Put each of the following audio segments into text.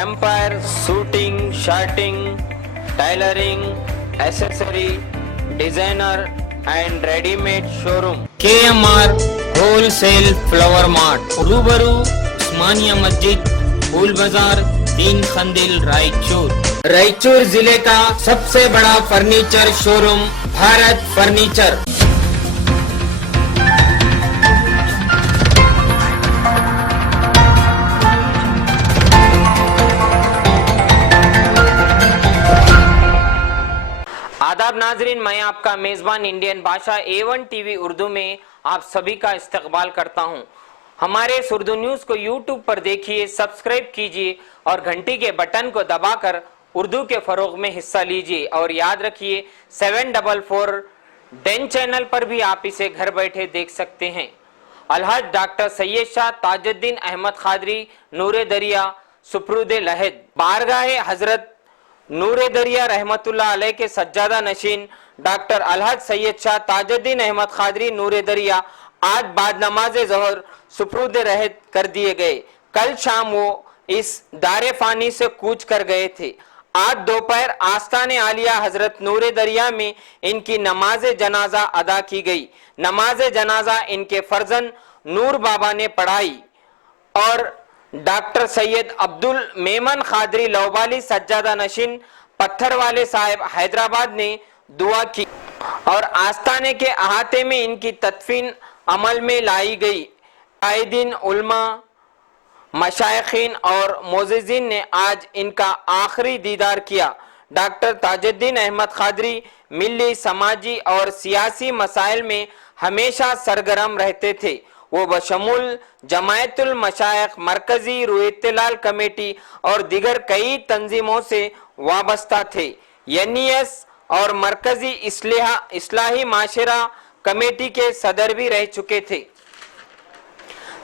Empire suiting shirting tailoring accessory designer and readymade showroom KMR wholesale flower mart रूबरू उस्मानिया मस्जिद फूल बाजार 3 खंदिल रायचूर जिले का सबसे बड़ा फर्नीचर शोरूम भारत फर्नीचर। आदाब नाजरीन, मैं आपका मेज़बान इंडियन भाषा A1 TV उर्दू में आप सभी का इस्तकबाल करता हूं। हमारे इस उर्दू न्यूज़ को YouTube पर देखिए, सब्सक्राइब कीजिए और घंटी के बटन को दबाकर उर्दू के फ़रोग में हिस्सा लीजिए। और याद रखिए 744 डेन चैनल पर भी आप इसे घर बैठे देख सकते हैं। अलहज डॉक्टर सैयद शाह ताजुद्दीन अहमद खादरी नूरे दरिया सुप्रुद लहद बारगाह हजरत नूरे दरिया रहमतुल्लाह अलैह के सज्जादा नशीन डॉक्टर अलहज सैयद शाह ताजुद्दीन अहमद खादरी नूरे दरिया आज बाद नमाज ज़ोहर सुप्रुद रहद कर दिए गए। कल शाम वो इस दारे फानी से कूच कर गए थे। आज दोपहर आस्ताने आलिया हजरत नूरे दरिया में इनकी नमाज जनाजा अदा की गई। नमाज जनाजा इनके फर्जन नूर बाबा ने पढ़ाई और डॉक्टर सैयद अब्दुल मेमन खादरी लौबाली सज्जादा नशीन पत्थर वाले साहब हैदराबाद ने दुआ की और आस्ताने के अहाते में इनकी तदफीन अमल में लाई गई। कायदीन उल्मा मशाइखीन और मोज़िज़ीन ने आज इनका आखिरी दीदार किया। डॉक्टर ताजुद्दीन अहमद खादरी मिली समाजी और सियासी मसाइल में हमेशा सरगर्म रहते थे। वो बशमूल जमायतुल मशाइख मरकजी रुइत्तिलाल कमेटी और दिगर कई तंजीमों से वाबस्ता थे। NES और मरकजी इस्लाही माशरा कमेटी के सदर भी रह चुके थे।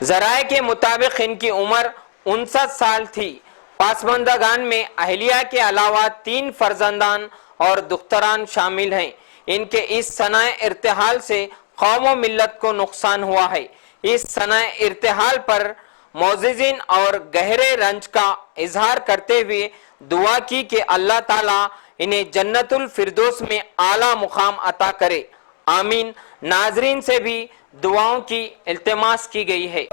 जराए के मुताबिक इनकी उम्र 59 साल थी। पासमंदागान में अहलिया के अलावा 3 फर्जंदान और दुख्तरान शामिल हैं। इनके इस सनाए इर्तिहाल से कौम व मिल्लत को नुकसान हुआ है। इस सनाए इर्तिहाल पर मोज़िज़ीन और गहरे रंज का इजहार करते हुए दुआ की कि अल्लाह ताला इन्हें जन्नतुल फिरदौस में आला मुकाम अता करे। आमीन। नाजरीन से भी दुआओं की इल्तिमास की गई है।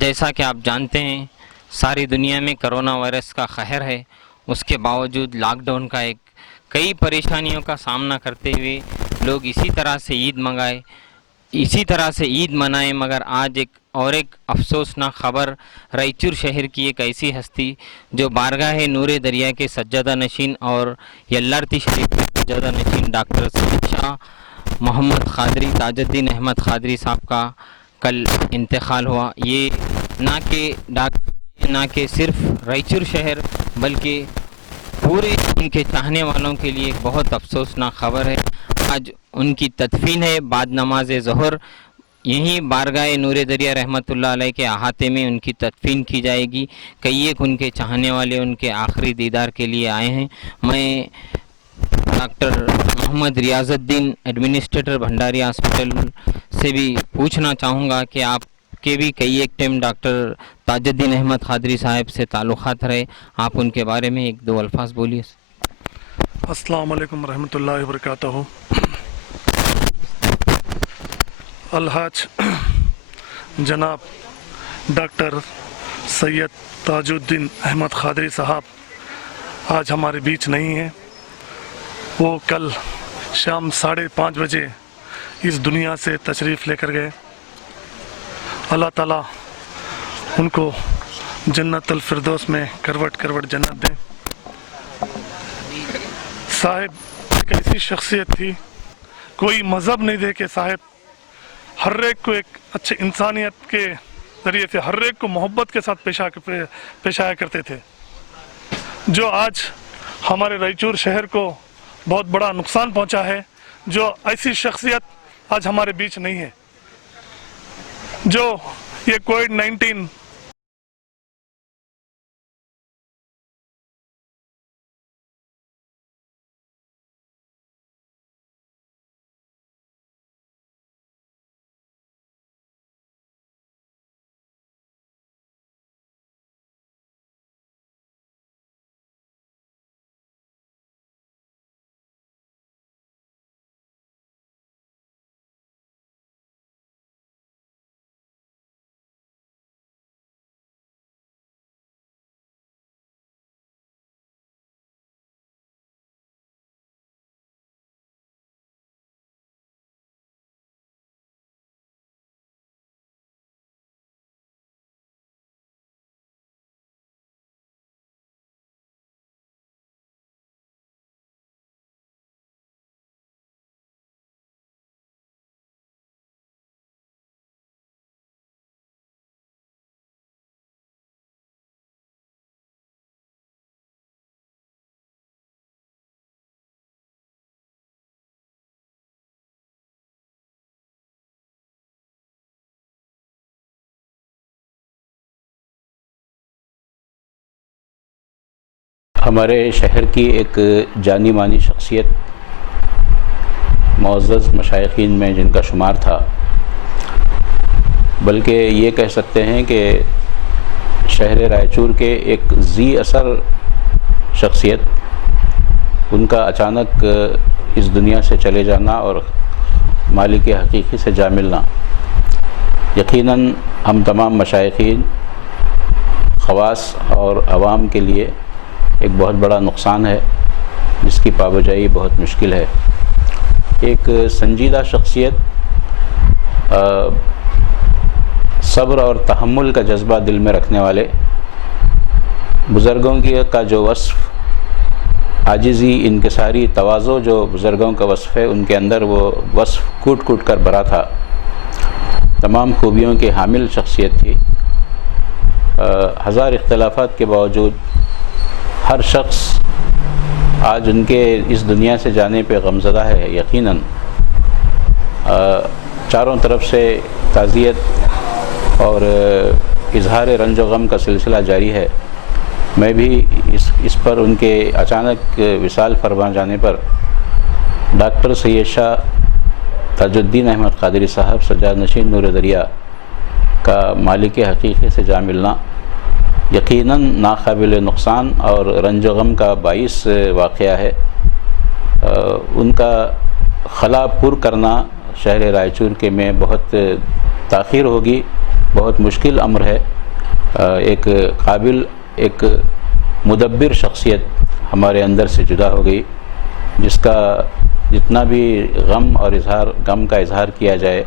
जैसा कि आप जानते हैं सारी दुनिया में कोरोना वायरस का कहर है, उसके बावजूद लॉकडाउन का कई परेशानियों का सामना करते हुए लोग इसी तरह से ईद मनाए। मगर आज एक अफसोसनाक खबर रायचूर शहर की एक ऐसी हस्ती जो बारगाह नूरे दरिया के सज्जादा नशीन और यल्लारती शरीफ के सज्जादा नशीन डॉक्टर सैयद शाह मोहम्मद खादरी ताजुद्दीन अहमद खादरी साहब का कल इंतकाल हुआ। ये ना कि सिर्फ रायचूर शहर बल्कि पूरे उनके चाहने वालों के लिए एक बहुत अफसोसनाक खबर है। आज उनकी तदफीन है बाद नमाज ज़ोहर यहीं बारगाह नूरे दरिया रहमतुल्लाह अलैह के अहाते में उनकी तदफीन की जाएगी। कई एक उनके चाहने वाले उनके आखिरी दीदार के लिए आए हैं। मैं doctor Mohammad Riyazuddin administrator Bhandari hospital से भी पूछना चाहूँगा कि आप के भी कई एक टाइम डॉक्टर ताजुद्दीन अहमद खादरी साहब से ताल्लुक़ात रहे, आप उनके बारे में 1-2 अल्फाज बोलिए। अस्सलाम वालेकुम रहमतुल्लाहि व बरकातहू। अलहाज जनाब डॉक्टर सैयद ताजुद्दीन अहमद खादरी साहब आज हमारे बीच नहीं हैं। वो कल शाम 5:30 बजे इस दुनिया से तशरीफ़ लेकर गए। अल्लाह ताला उनको जन्नतुल फिरदौस में करवट जन्नत दें। साहिब एक ऐसी शख्सियत थी, कोई मज़हब नहीं देखे साहिब हर एक को एक अच्छे इंसानियत के ज़रिए से हर एक को मोहब्बत के साथ पेश आया करते थे। जो आज हमारे रायचूर शहर को बहुत बड़ा नुकसान पहुंचा है, जो ऐसी शख्सियत आज हमारे बीच नहीं है। जो ये कोविड-19 ہمارے شہر کی ایک جانی مانی شخصیت، معزز مشائخین میں جن کا شمار تھا، بلکہ یہ کہہ سکتے ہیں کہ شہر رائچور کے ایک ذی اثر شخصیت، ان کا اچانک اس دنیا سے چلے جانا اور مالک حقیقی سے جا ملنا یقیناً ہم تمام مشائخین، خواص اور عوام کے لیے ایک بہت بڑا نقصان ہے، جس کی پابجائی بہت مشکل ہے۔ ایک سنجیدہ شخصیت، صبر اور تحمل کا جذبہ دل میں رکھنے والے، بزرگوں کا جو وصف، عاجزی، انکساری، تواضع جو بزرگوں کا وصف ہے، ان کے اندر وہ وصف کوٹ کوٹ کر بھرا تھا، تمام خوبیوں کے حامل شخصیت تھی۔ ہزار اختلافات کے باوجود ہر شخص آج ان کے اس دنیا سے جانے پہ غمزدہ ہے۔ یقیناً چاروں طرف سے تعزیت اور اظہار رنج و غم کا سلسلہ جاری ہے۔ میں بھی اس پر ان کے اچانک وصال فرما جانے پر ڈاکٹر سید شاہ تاج الدین احمد قادری صاحب سجاد نشین نور دریا کا مالک حقیقی سے جا ملنا یقیناً ناقابل نقصان اور رنج و غم کا باعث واقعہ ہے۔ ان کا خلا پر کرنا شہر رائچور کے میں بہت تاخیر ہوگی، بہت مشکل امر ہے۔ ایک قابل، ایک مدبر شخصیت ہمارے اندر سے جدا ہو گئی، جس کا جتنا بھی غم اور غم کا اظہار کیا جائے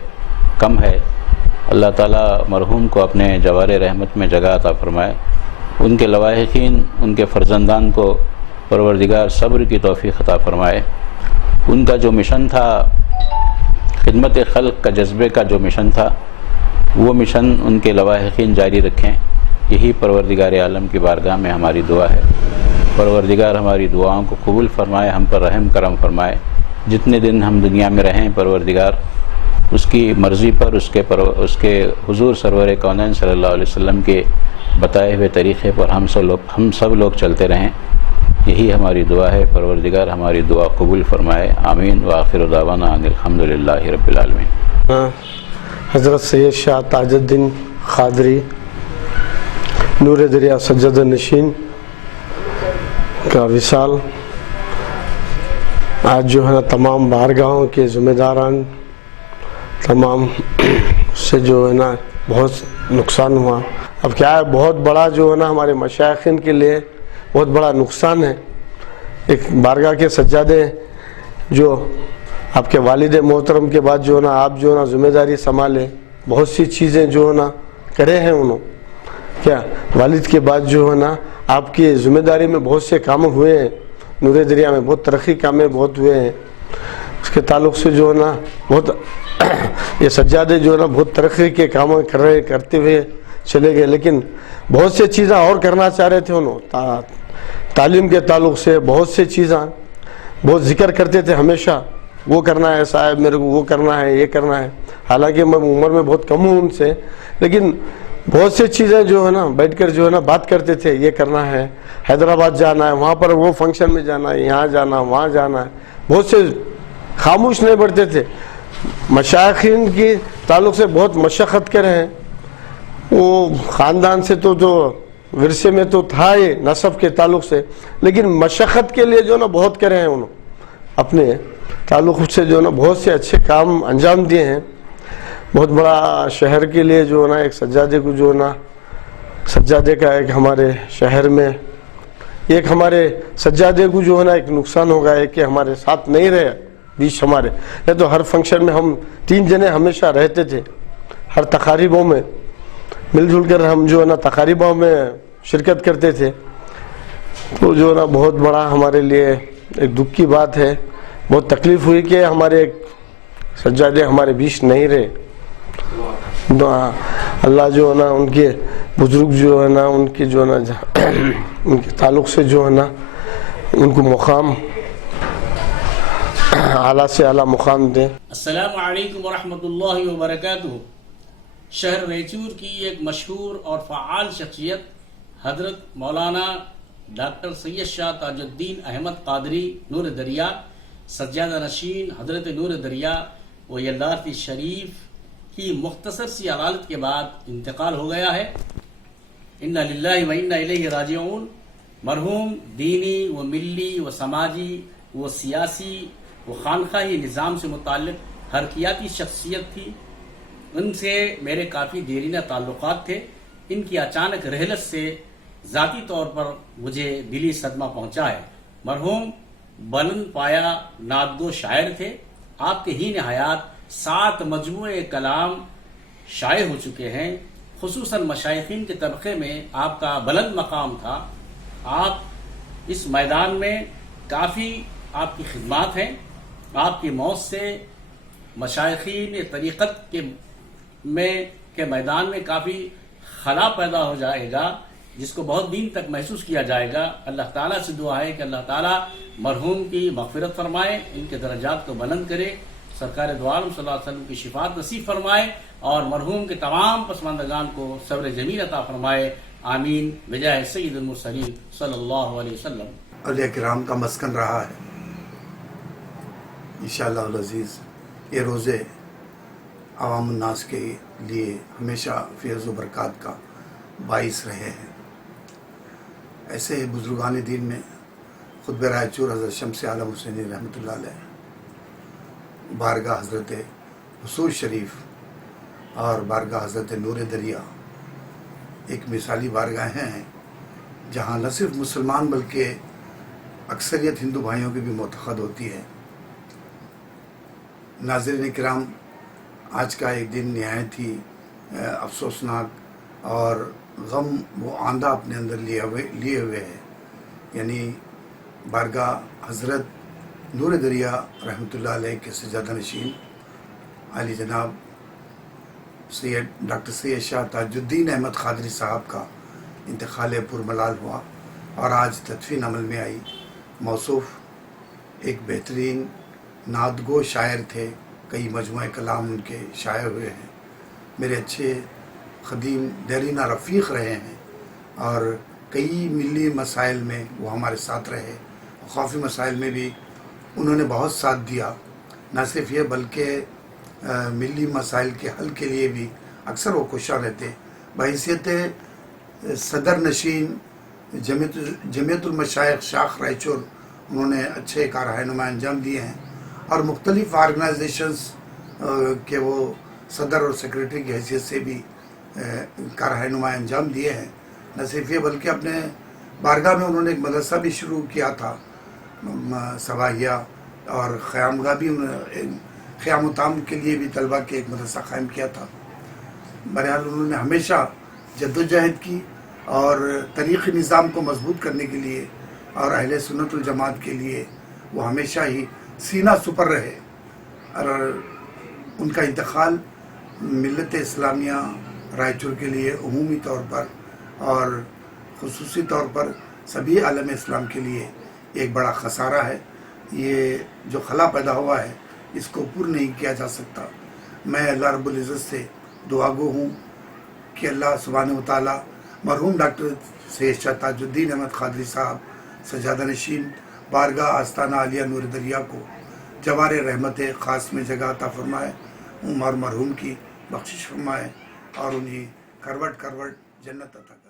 کم ہے۔ اللہ تعالیٰ مرحوم کو اپنے جوار رحمت میں جگہ عطا فرمائے، ان کے لواحقین، ان کے فرزندان کو پروردگار صبر کی توفیق عطا فرمائے۔ ان کا جو مشن تھا، خدمت خلق کا جذبے کا جو مشن تھا، وہ مشن ان کے لواحقین جاری رکھیں، یہی پروردگار عالم کی بارگاہ میں ہماری دعا ہے۔ پروردگار ہماری دعاؤں کو قبول فرمائے، ہم پر رحم کرم فرمائے۔ جتنے دن ہم دنیا میں رہیں پروردگار اس کی مرضی پر، اس کے حضور سرور کونین صلی اللہ علیہ وسلم کے بتائے ہوئے طریقے پر ہم سب لوگ چلتے رہیں، یہی ہماری دعا ہے۔ پروردگار ہماری دعا قبول فرمائے، آمین۔ وآخر دعوانا ان الحمدللہ رب العالمین۔ حضرت سید شاہ تاج الدین قادری نور دریا سجاد نشین کا وصال آج جو ہے نا تمام بارگاہوں کے ذمہ داران، تمام سے جو ہے نا بہت نقصان ہوا۔ اب کیا ہے، بہت بڑا جو ہے نا ہمارے مشائخین کے لیے بہت بڑا نقصان ہے۔ ایک بارگاہ کے سجادے جو آپ کے والد محترم کے بعد جو ہے نا آپ جو ہے نا ذمہ داری سنبھالے، بہت سی چیزیں جو ہے نا کرے ہیں انہوں، کیا والد کے بعد جو ہے نا آپ کی ذمہ داری میں بہت سے کام ہوئے ہیں، نور دریا میں بہت ترقی کامیں بہت ہوئے ہیں۔ اس کے تعلق سے جو ہے نا بہت یہ سجادے جو ہے نا بہت ترقی کے کام کرتے ہوئے چلے گئے، لیکن بہت سے چیزیں اور کرنا چاہ رہے تھے انہوں۔ تعلیم کے تعلق سے بہت سے چیزیں بہت ذکر کرتے تھے ہمیشہ، وہ کرنا ہے صاحب میرے کو، وہ کرنا ہے، یہ کرنا ہے۔ حالانکہ میں عمر میں بہت کم ہوں ان سے، لیکن بہت سے چیزیں جو ہے نا بیٹھ کر جو ہے نا بات کرتے تھے، یہ کرنا ہے، حیدرآباد جانا ہے، وہاں پر وہ فنکشن میں جانا ہے، یہاں جانا، وہاں جانا ہے۔ بہت سے خاموش نہیں بیٹھتے تھے۔ مشائخین کی تعلق سے بہت مشقت کرے ہیں، وہ خاندان سے تو جو ورثے میں تو تھا ہی نسب کے تعلق سے، لیکن مشقت کے لیے جو نا بہت کرے ہیں انہوں، اپنے تعلق سے جو نا بہت سے اچھے کام انجام دیے ہیں۔ بہت بڑا شہر کے لیے جو ہے نا ایک سجادے کو جو ہے نا سجادے کا ایک ہمارے شہر میں ایک ہمارے سجادے کو جو ہے نا ایک نقصان ہوگا، ایک کہ ہمارے ساتھ نہیں رہے بیچ ہمارے، نہیں تو ہر فنکشن میں ہم 3 جنے ہمیشہ رہتے تھے، ہر تقاریبوں میں مل جل کر ہم جو ہے نا تقاریبوں میں شرکت کرتے تھے۔ تو جو ہے نا بہت بڑا ہمارے لیے ایک دکھ کی بات ہے، بہت تکلیف ہوئی کہ ہمارے ایک سجادے ہمارے بیچ نہیں رہے۔ اللہ جو ہے نا ان کے بزرگ جو ہے نا ان کی جو ہے نا ان کے تعلق سے جو ہے نا ان کو مقام اعلیٰ سے اعلیٰ مقام دیں۔ السلام علیکم ورحمۃ اللہ وبرکاتہ۔ شہر رائچور کی ایک مشہور اور فعال شخصیت حضرت مولانا डॉक्टर सैयद शाह ताजुद्दीन अहमद कादरी नूर दरिया सज्जादा नशीन हजरत नूर दरिया व यल्लाती शरीफ की मुख्तसर सी अदालत के बाद इंतकाल हो गया है। इन्ना लिल्लाहि व इन्ना इलैहि राजिऊन। मरहूम दीनी व मिल्ली व समाजी व सियासी व खानकाही निज़ाम से मुताल्लिक़ हरकियाती शख्सियत थी। उनसे मेरे काफ़ी देरीना ताल्लुकात थे। इनकी अचानक रहलत से ज़ाती तौर पर मुझे दिली सदमा पहुंचा है। मरहूम बुलंद पाया नादगो शायर थे। आपके हीन हयात 7 मजमूए कलाम शाये हो चुके हैं। खुसूसन मशाइखीन के तबक़े में आपका बुलंद मकाम था। आप इस मैदान में काफ़ी आपकी खिदमात हैं। आपकी मौत से मशाइखीन तरीक़त के मैदान में काफ़ी खला पैदा हो जाएगा, जिसको बहुत दिन तक महसूस किया जाएगा। अल्लाह ताला से दुआ है कि अल्लाह ताला मरहूम की मग़फ़िरत फरमाए, इनके दर्जात को बुलंद करे, सरकार दो आलम सल्लल्लाहु अलैहि वसल्लम की शिफात नसीब फरमाए और मरहूम के तमाम पसमानदगान को सब्र जमील अता फरमाए। आमीन बिजाह सय्यिदुल मुरसलीन सल्लल्लाहु अलैहि वसल्लम। औलिया किराम का मस्कन रहा है। इंशाअल्लाह अज़ीज़ ये रोज़े आवाम उन्नास के लिए हमेशा फ़ैज़ व बरक़ात का बाइस रहे हैं। ऐसे ही बुज़ुर्गान दीन में खुतबे रायचूर हज़रत शम्स आलम हुसैनी रहमतुल्लाह अलैह, बारगाह हज़रत हुसूर शरीफ और बारगाह हज़रत नूर दरिया एक मिसाली बारगाहें हैं, जहाँ न सिर्फ मुसलमान बल्कि अक्सरियत हिंदू भाइयों की भी मुतक़द होती है। नाज़रीन किराम, आज का एक दिन नहायत ही अफसोसनाक और गम वो आंधा अपने अंदर लिए हुए है। यानी बारगाह हज़रत नूर दरिया रहमतुल्लाह अलैह के सज्जादा नशीन आली जनाब सैयद डॉक्टर सैयद शाह ताजुद्दीन अहमद कादरी साहब का इंतकाल पुरमलाल हुआ और आज तदफीन अमल में आई। मौसूफ़ एक बेहतरीन नादगो शायर थे, कई मजमूए कलाम उनके शाये हुए हैं। मेरे अच्छे ख़दीम देरीना रफ़ीक रहे हैं और कई मिली मसाइल में वो हमारे साथ रहे। ख़ाफ़ी मसाइल में भी उन्होंने बहुत साथ दिया। न सिर्फ ये बल्कि मिली मसाइल के हल के लिए भी अक्सर वो कोशिश रहते। बहैसियत सदर नशीन जमीयतुल मशाइख शाख रायचूर उन्होंने अच्छे कारनामे अंजाम दिए हैं और मुख्तलिफ़ ऑर्गेनाइजेशंस के वो सदर और सेक्रेटरी की हैसियत से भी कारनामे अंजाम दिए हैं। न सिर्फ ये बल्कि अपने बारगाह में उन्होंने एक मदरसा भी शुरू किया था, सवाहिया, और क़यामगाह भी क़याम ताम के लिए भी तलबा के एक मदरसा कायम किया था। बहरहाल उन्होंने हमेशा जद्दोजहद की और तरीक़ी निज़ाम को मजबूत करने के लिए और अहले सुन्नत वल जमात के लिए वो हमेशा ही सीना सुपर रहे। और उनका इंतकाल मिल्लत इस्लामिया रायचूर के लिए उमूमी तौर पर और खुसूसी तौर पर सभी आलम इस्लाम के लिए एक बड़ा खसारा है। ये जो खला पैदा हुआ है इसको पूर्ण नहीं किया जा सकता। मैं अल्लाह रब्बुल इज़्ज़त से दुआगो हूँ कि अल्लाह सुब्हानहू व तआला मरहूम डॉक्टर सैयद शाह ताजुद्दीन अहमद कादरी साहब सज्जादा नशीन बारगाह आस्ताना आलिया नूर दरिया को जवार रहमत ख़ास में जगह अता फरमाए, उमर मरहूम की बख्शिश फरमाए और उन्हें करवट करवट जन्नत अता